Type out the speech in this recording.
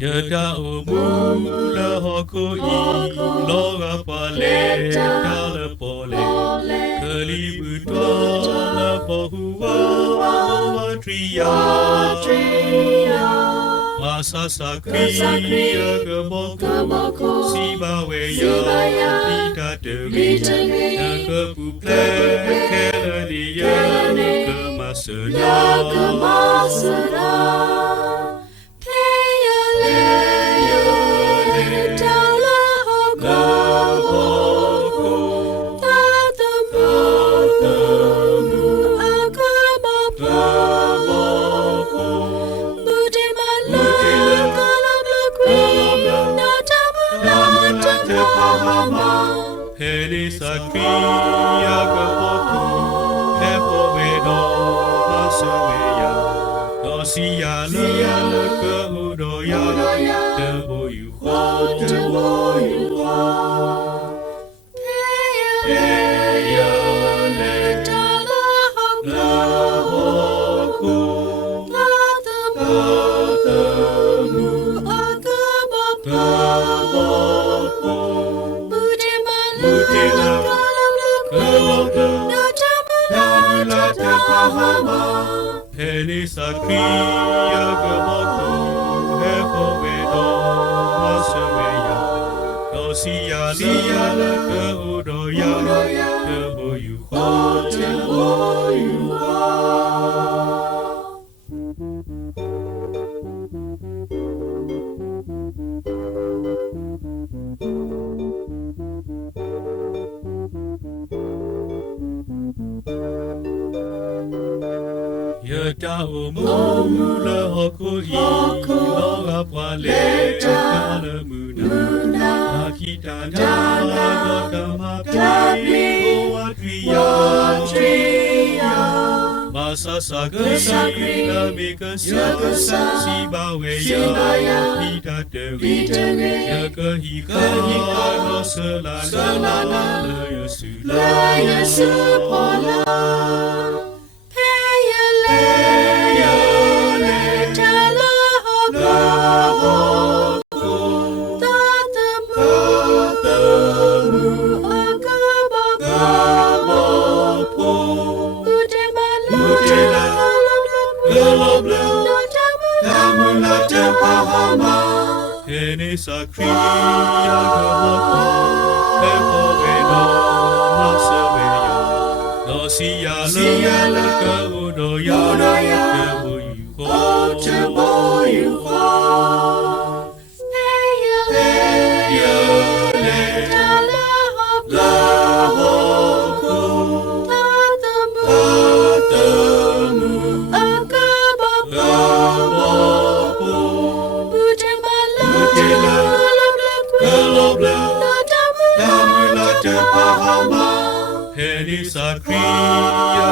Yada umula hoko I loga pale kala pole kalibutwa la pohua matria masa sakriya keboko sibawe ya pita dewi kepuple keladiya kemasena Heli sakriya keboko hepo vedo masaweya dosia le kehudoya tebo yuho peya le lahoko latemu akaboko Heli sakriya keboko hepo vedo masaweya dosia le kehudoya tebo yuho Yada umula hoko I loga pale kala muna akita dana kamapi oatria masa sakri la mikasa sibawe ya pita dewi yakahika no selana la yesupola Heni sakriya keboko hepo vedo masaweya dosia le kehudoya tebo yuho lahoko latemu akaboko Heli sakriya